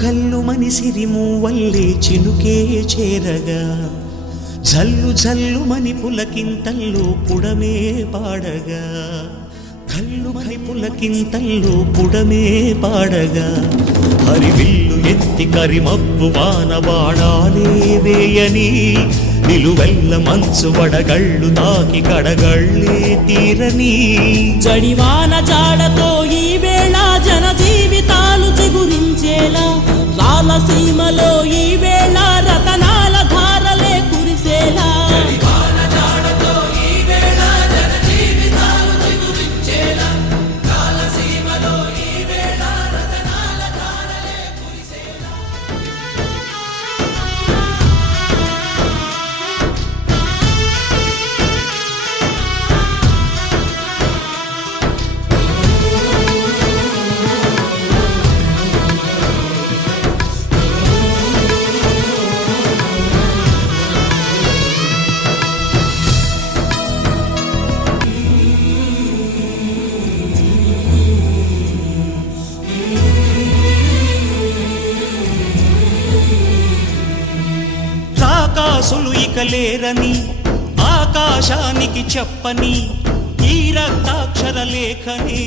కల్లు మనిసిరిము వల్లే చినుకే చేరగా జల్లు జల్లు మని పులకింతల్లో పుడమే పాడగా కల్లు మని పులకింతల్లో పుడమే పాడగా హరివిల్లు ఎత్తి కరిమప్పు వాన బాణాలే వేయని నిలువెల్ల మంచు వడగళ్ళు తాకి కడగళ్ళే తీరని జడివాన జాడతో ఈ వేళ జన జీవితాలు చిగురించేలా రాలసీమలో ఈ వేళ రతనాల ధారలే కురిసేలా రాకాసులు ఇక లేరని ఆకాశానికి చెప్పని ఈ రక్తాక్షర లేఖని